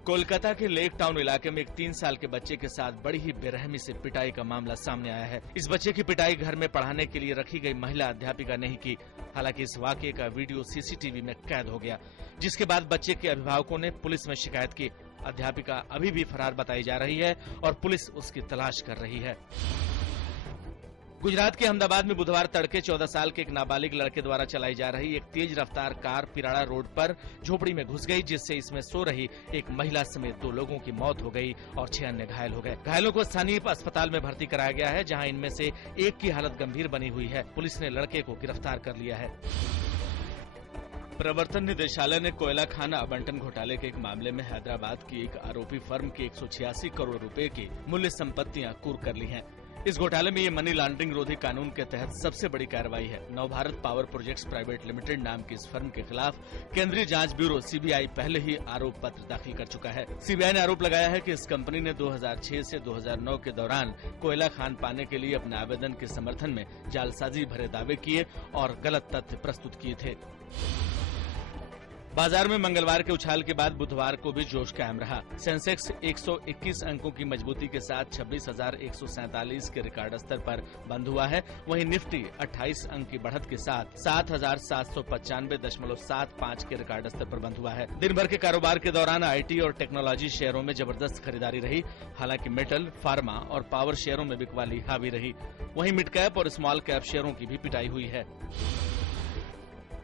कोलकाता के lake town इलाके में एक 3 साल के बच्चे के साथ बड़ी ही बेरहमी से पिटाई का मामला सामने आया है। इस बच्चे की पिटाई घर में पढ़ाने के लिए रखी गई महिला अध्यापिका ने ही की। हालांकि इस वाकये का वीडियो सीसीटीवी में कैद हो गया, जिसके बाद बच्चे के अभिभावकों ने पुलिस में शिकायत की। अध्यापिका अभी भी फरार बताई जा रही है और पुलिस उसकी तलाश कर रही है। गुजरात के अहमदाबाद में बुधवार तड़के 14 साल के एक नाबालिग लड़के द्वारा चलाई जा रही एक तेज रफ्तार कार पिराड़ा रोड पर झोपड़ी में घुस गई, जिससे इसमें सो रही एक महिला समेत 2 लोगों की मौत हो गई और 6 अन्य घायल हो गए। घायलों को स्थानीय अस्पताल में भर्ती कराया गया है, जहां इनमें से एक की हालत गंभीर बनी हुई है। पुलिस ने लड़के को गिरफ्तार कर लिया है। प्रवर्तन निदेशालय ने कोयला खान आवंटन घोटाले के एक मामले में हैदराबाद की एक आरोपी फर्म की 186 करोड़ रुपए की मूल्य संपत्तियां कुर्क कर ली हैं। इस घोटाले में ये मनी लॉन्ड्रिंग रोधी कानून के तहत सबसे बड़ी कार्रवाई है। Navbharat power projects private limited नाम की इस फर्म के खिलाफ केंद्रीय जांच ब्यूरो सीबीआई पहले ही आरोप पत्र दाखिल कर चुका है। सीबीआई ने आरोप लगाया है कि इस कंपनी ने 2006 से 2009 के दौरान कोयला खान पाने के लिए अपने आवेदन के समर्थन में जालसाजी भरे दावे किए और गलत तथ्य प्रस्तुत किए थे। बाजार में मंगलवार के उछाल के बाद बुधवार को भी जोश कायम रहा। सेंसेक्स 121 अंकों की मजबूती के साथ 26,147 के रिकॉर्ड स्तर पर बंद हुआ है। वहीं निफ्टी 28 अंक की बढ़त के साथ 7,795.75 के रिकॉर्ड स्तर पर बंद हुआ है। दिन भर के कारोबार के दौरान आईटी और टेक्नोलॉजी शेयरों में जबरदस्त खरीदारी रही। हालांकि मेटल, फार्मा और पावर शेयरों में बिकवाली हावी रही। वहीं मिड कैप और स्मॉल कैप शेयरों की भी पिटाई हुई है।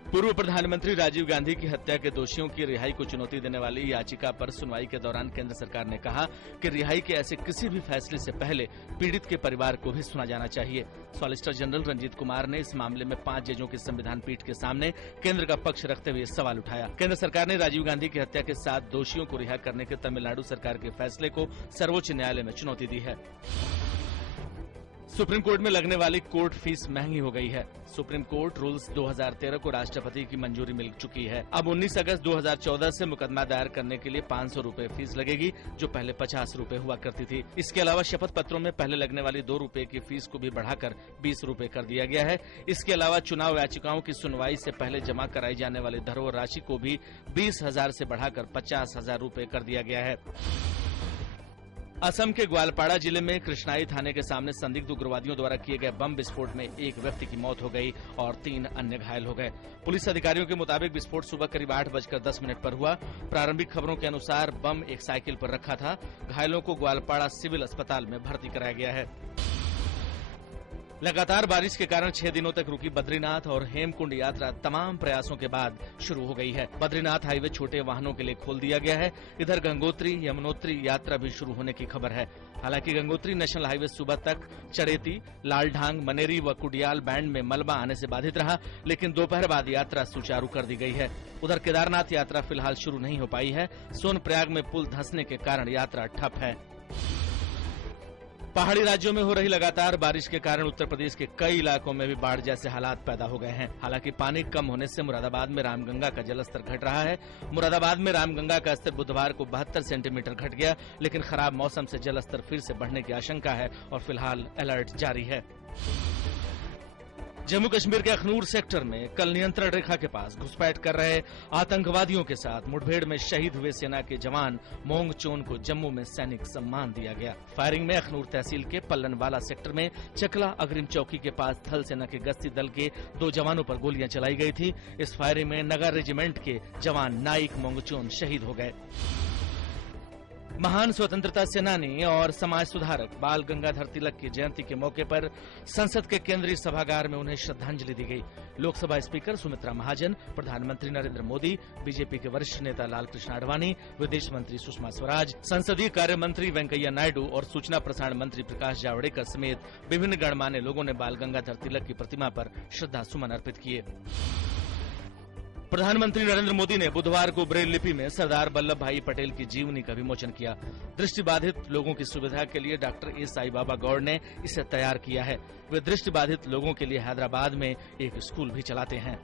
पूर्व प्रधानमंत्री राजीव गांधी की हत्या के दोषियों की रिहाई को चुनौती देने वाली याचिका पर सुनवाई के दौरान केंद्र सरकार ने कहा कि रिहाई के ऐसे किसी भी फैसले से पहले पीड़ित के परिवार को भी सुना जाना चाहिए। सॉलिसिटर जनरल रंजीत कुमार ने इस मामले में 5 जजों की संविधान पीठ के सामने केंद्र का पक्ष रखते हुए सवाल उठाया। केंद्र सरकार ने राजीव गांधी की हत्या के 7 दोषियों को रिहा करने के तमिलनाडु सरकार के फैसले को सर्वोच्च न्यायालय में चुनौती दी है। सुप्रीम कोर्ट में लगने वाली कोर्ट फीस महंगी हो गई है। सुप्रीम कोर्ट रूल्स 2013 को राष्ट्रपति की मंजूरी मिल चुकी है। अब 19 अगस्त 2014 से मुकदमा दायर करने के लिए 500 रूपए फीस लगेगी, जो पहले 50 रूपए हुआ करती थी। इसके अलावा शपथ पत्रों में पहले लगने वाली 2 रूपए की फीस को भी बढ़ाकर 20 रूपए कर दिया गया है। इसके अलावा चुनाव याचिकाओं की सुनवाई से पहले जमा कराई जाने वाली धरोहर राशि को भी 20,000 से बढ़ाकर 50,000 रूपए कर दिया गया है। असम के ग्वालपाड़ा जिले में कृष्णाई थाने के सामने संदिग्ध उग्रवादियों द्वारा किए गए बम विस्फोट में एक व्यक्ति की मौत हो गई और 3 अन्य घायल हो गए। पुलिस अधिकारियों के मुताबिक विस्फोट सुबह करीब 8:10 पर हुआ। प्रारंभिक खबरों के अनुसार बम एक साइकिल पर रखा था। घायलों को ग्वालपाड़ा सिविल अस्पताल में भर्ती कराया गया है। लगातार बारिश के कारण 6 दिनों तक रुकी बद्रीनाथ और हेमकुंड यात्रा तमाम प्रयासों के बाद शुरू हो गई है। बद्रीनाथ हाईवे छोटे वाहनों के लिए खोल दिया गया है। इधर गंगोत्री यमुनोत्री यात्रा भी शुरू होने की खबर है। हालांकि गंगोत्री नेशनल हाईवे सुबह तक चरेती, लालढांग, मनेरी व कुडियाल बैंड में मलबा आने से बाधित रहा, लेकिन दोपहर बाद यात्रा सुचारू कर दी गई है। उधर केदारनाथ यात्रा फिलहाल शुरू नहीं हो पाई है। सोनप्रयाग में पुल धंसने के कारण यात्रा ठप है। पहाड़ी राज्यों में हो रही लगातार बारिश के कारण उत्तर प्रदेश के कई इलाकों में भी बाढ़ जैसे हालात पैदा हो गए हैं। हालांकि पानी कम होने से मुरादाबाद में रामगंगा का जलस्तर घट रहा है। मुरादाबाद में रामगंगा का स्तर बुधवार को 72 सेंटीमीटर घट गया, लेकिन खराब मौसम से जलस्तर फिर से बढ़ने की आशंका है और फिलहाल अलर्ट जारी है। जम्मू कश्मीर के अखनूर सेक्टर में कल नियंत्रण रेखा के पास घुसपैठ कर रहे आतंकवादियों के साथ मुठभेड़ में शहीद हुए सेना के जवान मोंग चोन को जम्मू में सैनिक सम्मान दिया गया। फायरिंग में अखनूर तहसील के पल्लनवाला सेक्टर में चकला अग्रिम चौकी के पास थल सेना के गश्ती दल के 2 जवानों पर गोलियां चलाई गई थी। इस फायरिंग में नगर रेजिमेंट के जवान नाइक मोंगचोन शहीद हो गए। महान स्वतंत्रता सेनानी और समाज सुधारक बाल गंगाधर तिलक की जयंती के मौके पर संसद के केंद्रीय सभागार में उन्हें श्रद्धांजलि दी गई। लोकसभा स्पीकर सुमित्रा महाजन, प्रधानमंत्री नरेंद्र मोदी, बीजेपी के वरिष्ठ नेता लालकृष्ण आडवाणी, विदेश मंत्री सुषमा स्वराज, संसदीय कार्य मंत्री वेंकैया नायडू और सूचना प्रसारण मंत्री प्रकाश जावड़ेकर समेत विभिन्न गणमान्य लोगों ने बाल गंगाधर तिलक की प्रतिमा पर श्रद्धा सुमन अर्पित किए। प्रधानमंत्री नरेंद्र मोदी ने बुधवार को ब्रेल लिपि में सरदार वल्लभ भाई पटेल की जीवनी का विमोचन किया। दृष्टिबाधित लोगों की सुविधा के लिए डॉक्टर ए साई बाबा गौड़ ने इसे तैयार किया है। वे दृष्टिबाधित लोगों के लिए हैदराबाद में एक स्कूल भी चलाते हैं।